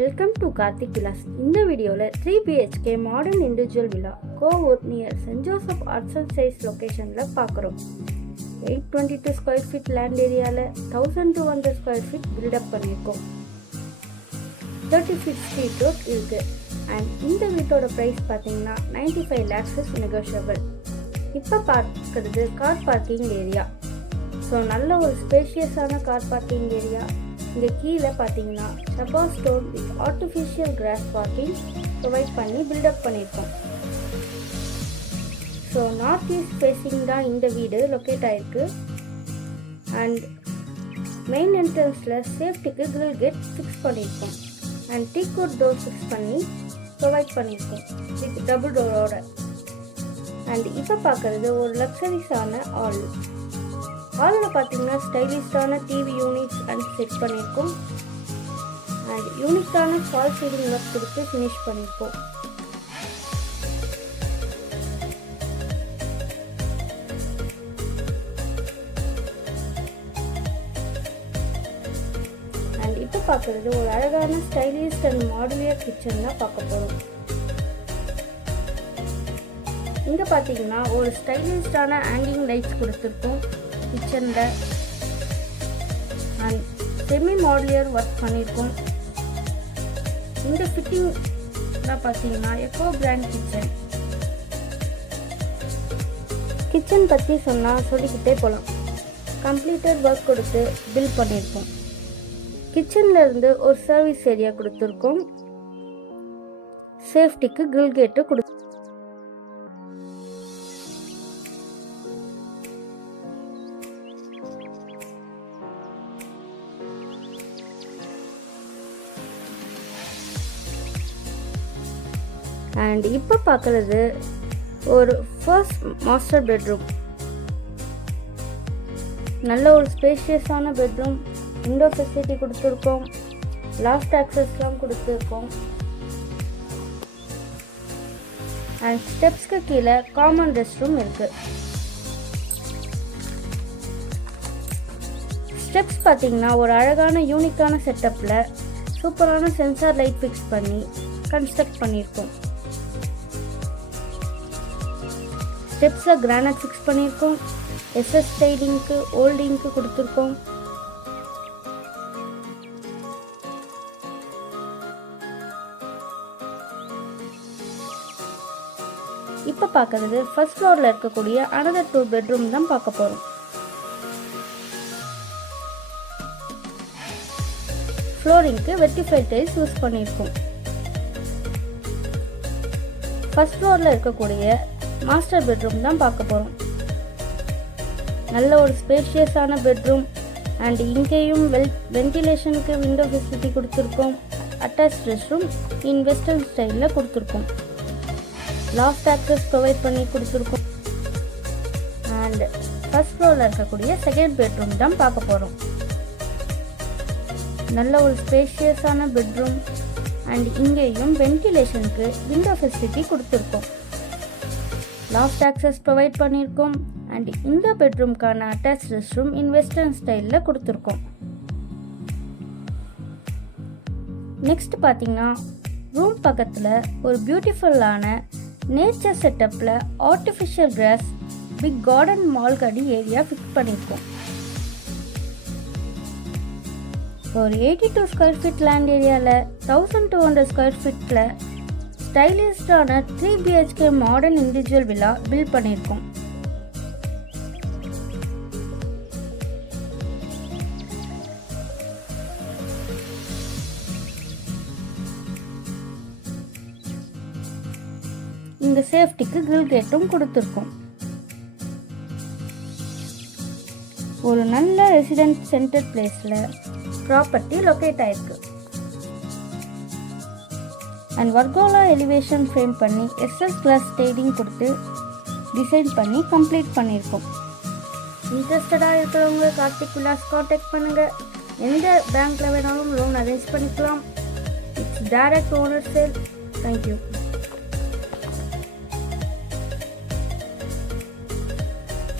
Welcome to Karthik Villas. In the video, 3 BHK modern individual villa co-work near St. Joseph Arts and Science location la paakarom. 822 square feet land area la 1200 square feet build up பண்ணிருக்கோம். 30 feet street road இருக்கு. And இந்த வீட்டோட price பாத்தீங்கன்னா 95 lakhs is negotiable. இப்ப பார்க்கிறது car parking area. So நல்ல ஒரு ஸ்பேஷியஸான car parking area. இங்கே கீழே பார்த்தீங்கன்னா ஷபா stone with artificial grass parking provide பண்ணி பில்டப் பண்ணியிருக்கோம். ஸோ நார்த் ஈஸ்ட் ஃபேஸிங் தான் இந்த வீடு லொக்கேட் ஆகிருக்கு. அண்ட் மெயின் என்ட்ரன்ஸில் சேஃப்டிக்கு கிரில் கேட் ஃபிக்ஸ் பண்ணியிருக்கோம். அண்ட் டீக்வுட் டோர் ஃபிக்ஸ் பண்ணி ப்ரொவைட் பண்ணியிருக்கோம் வித் டபுள் டோரோட. அண்ட் இப்போ பார்க்குறது ஒரு லக்ஸரிஸான ஹால். ஹாலில் பார்த்தீங்கன்னா ஸ்டைலிஷ்டான டிவி யூனிட்ஸ் அண்ட் செட் பண்ணியிருக்கோம். அண்ட் யூனிக்கான ஃபால் சீலிங் ஒர்க் கொடுத்து ஃபினிஷ் பண்ணியிருக்கோம். அண்ட் இப்போ பார்க்குறது ஒரு அழகான ஸ்டைலிஷ் அண்ட் மாடுலியர் கிச்சன் தான் பார்க்க போகிறோம். இங்கே பார்த்தீங்கன்னா ஒரு ஸ்டைலிஷ்டான ஹேங்கிங் லைட்ஸ் கொடுத்துருக்கோம் கிச்சனில். அண்ட் செமி மாடுலியர் ஒர்க் பண்ணியிருக்கோம். இந்த ஃபிட்டிங்லாம் பார்த்தீங்கன்னா எக்கோ பிராண்ட் கிச்சன் பற்றி சொன்னால் சொல்லிக்கிட்டே போகலாம். கம்ப்ளீட்டட் ஒர்க் கொடுத்து பில் பண்ணியிருக்கோம். கிச்சனில் இருந்து ஒரு சர்வீஸ் ஏரியா கொடுத்துருக்கோம். சேஃப்டிக்கு கிரில் கேட்டு கொடுத்து அண்ட் இப்போ பார்க்குறது ஒரு ஃபர்ஸ்ட் மாஸ்டர் பெட்ரூம். நல்ல ஒரு ஸ்பேஷியஸான பெட்ரூம். விண்டோ ஃபெசிலிட்டி கொடுத்துருக்கோம். லாஃப்ட் ஆக்சஸ்லாம் கொடுத்துருக்கோம். அண்ட் ஸ்டெப்ஸ்க்கு கீழே காமன் ரெஸ்ட் ரூம் இருக்குது. ஸ்டெப்ஸ் பார்த்தீங்கன்னா ஒரு அழகான யூனிக்கான செட்டப்பில் சூப்பரான சென்சார் லைட் ஃபிக்ஸ் பண்ணி கன்ஸ்ட்ரக்ட் பண்ணியிருக்கோம். ஸ்டெப்ஸில் கிரானைட் ஃபிக்ஸ் பண்ணியிருக்கோம். எஸ்எஸ் ஸ்டைலிங்க்கு ஓல்டிங்க்கு கொடுத்துருக்கோம். இப்போ பார்க்கறது ஃபர்ஸ்ட் ஃப்ளோரில் இருக்கக்கூடிய அனதர் 2 பெட்ரூம் தான் பார்க்க போகிறோம். ஃப்ளோரிங்க்கு வெர்டிஃபை டைல்ஸ் யூஸ் பண்ணியிருக்கோம். ஃபர்ஸ்ட் ஃப்ளோரில் இருக்கக்கூடிய மாஸ்டர் பெட்ரூம் தான் பார்க்க போகிறோம். நல்ல ஒரு ஸ்பேஷியஸான பெட்ரூம். அண்ட் இங்கேயும் வென்டிலேஷனுக்கு விண்டோ ஃபெசிலிட்டி கொடுத்துருக்கோம். Attach rest room in western ஸ்டைலில் கொடுத்துருக்கோம். லாஃப்ட் ஆக்சஸ் ப்ரொவைட் பண்ணி கொடுத்துருக்கோம். அண்ட் ஃபர்ஸ்ட் ஃப்ளோரில் இருக்கக்கூடிய செகண்ட் பெட்ரூம் தான் பார்க்க போகிறோம். நல்ல ஒரு ஸ்பேஷியஸான பெட்ரூம். அண்ட் இங்கேயும் வென்டிலேஷனுக்கு விண்டோ ஃபெசிலிட்டி கொடுத்துருக்கோம். லாஃப்ட் ஆக்சஸ் ப்ரொவைட் பண்ணியிருக்கோம். அண்ட் இந்த பெட்ரூம்க்கான attach rest room in western ஸ்டைலில் கொடுத்துருக்கோம். நெக்ஸ்ட் பார்த்தீங்கன்னா ரூம் பக்கத்தில் ஒரு பியூட்டிஃபுல்லான நேச்சர் செட்டப்பில் ஆர்டிஃபிஷியல் கிராஸ் பிக் கார்டன் மால்கடி ஏரியா ஃபிக்ஸ் பண்ணியிருக்கோம். ஒரு 82 ஸ்கொயர் ஃபீட் லேண்ட் ஏரியாவில் 1200 ஸ்கொயர் ஃபீட்டில் ஸ்டைலிஷ்டான 3 BHK modern individual villa build பண்ணியிருக்கோம். இந்த சேஃப்டிக்கு கிரில் கேட்டும் கொடுத்துருக்கோம். ஒரு நல்ல ரெசிடென்ட் சென்டர் பிளேஸில் ப்ராப்பர்ட்டி லொக்கேட் ஆயிருக்கு. அண்ட் வர்கோலா எலிவேஷன் ஃப்ரேம் பண்ணி எஸ்எஸ் கிளாஸ் ஸ்டைலிங் கொடுத்து டிசைன் பண்ணி கம்ப்ளீட் பண்ணியிருக்கோம். இன்ட்ரெஸ்டடாக இருக்கிறவங்க கார்த்திக் விலாஸ் கான்டாக்ட் பண்ணுங்கள். எந்த பேங்க்கில் வேணாலும் லோன் அரேஞ்ச் பண்ணிக்கலாம். It's direct owner sale. Thank you.